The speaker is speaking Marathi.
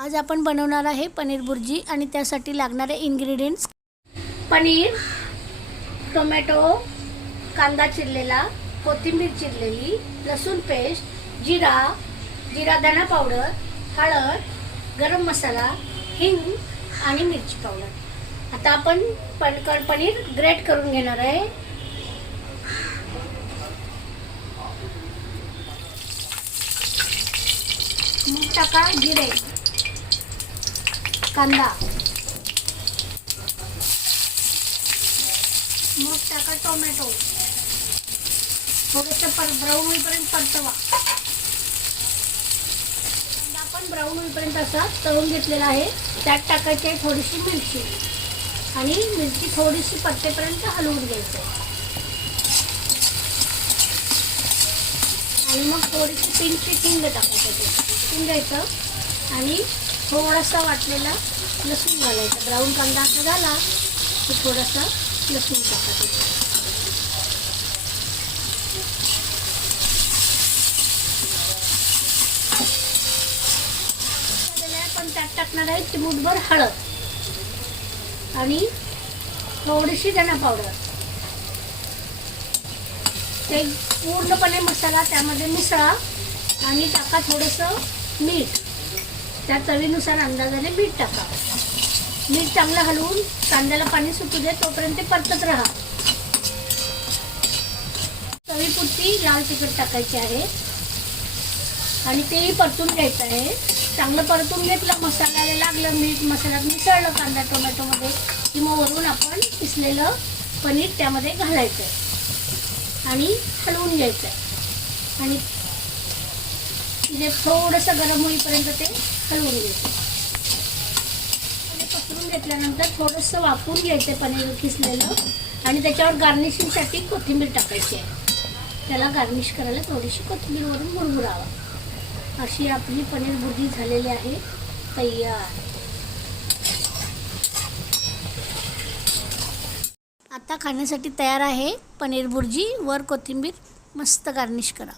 आज आपण बनवणार आहे पनीर भुर्जी आणि त्यासाठी लागणारे इन्ग्रेडियंट्स पनीर, टोमॅटो, कांदा चिरलेला, कोथिंबीर चिरलेली, लसूण पेस्ट, जीरा धना पावडर, हळद, गरम मसाला, हिंग आणि मिरची पावडर। आता आपण पनीर ग्रेट करून घेणार आहे। मग टाका जिरे, कांदा, मग टाका टोमॅटो, थोडंसं ब्राऊन होईपर्यंत परतवा। कांदा आपण ब्राऊन होईपर्यंत असा तळून घेतलेला आहे। त्यात टाकायची आहे थोडीशी मिरची आणि मिरची थोडीशी परतेपर्यंत हलवून घ्यायचं आणि मग थोडीशी पिंची हिंग टाकायचं, हिंग घ्यायचं आणि थोडासा वाटलेला लसूण घालायचा। ब्राऊन कांदा असा झाला की थोडासा लसूण टाकायचं। आपण त्यात टाकणार आहे चिमूटभर हळद आणि थोडीशी धना पावडर। ते पूर्णपणे मसाला त्यामध्ये मिसळा आणि टाका थोडंसं मीठ, त्या चवीनुसार अंदाजाने मीठ टाका। मीठ चांगलं हलवून कांद्याला पाणी सुटू दे, तोपर्यंत ते परतत राहा। चवीपुरती लाल तिखट टाकायचे आहे आणि तेही परतून घ्यायचं आहे। चांगलं परतून घेतलं, मसाल्याला लागलं मीठ, मसाल्यात मिसळलं कांदा टोमॅटोमध्ये की मग वरून आपण किसलेलं पनीर त्यामध्ये घालायचं आहे आणि हलवून घ्यायचं आहे आणि जे थोडंसं गरम होईपर्यंत ते हलवून घ्यायचं। पसरून घेतल्यानंतर थोडंसं वाफवून घ्यायचं पनीर किसलेलं आणि त्याच्यावर गार्निशिंगसाठी कोथिंबीर टाकायची आहे। त्याला गार्निश करायला थोडीशी कोथिंबीर वरून मुरमुरावा। अशी आपली पनीर भुर्जी झालेली आहे तयार। आता खाण्यासाठी तयार आहे पनीर भुर्जी। वर कोथिंबीर मस्त गार्निश करा।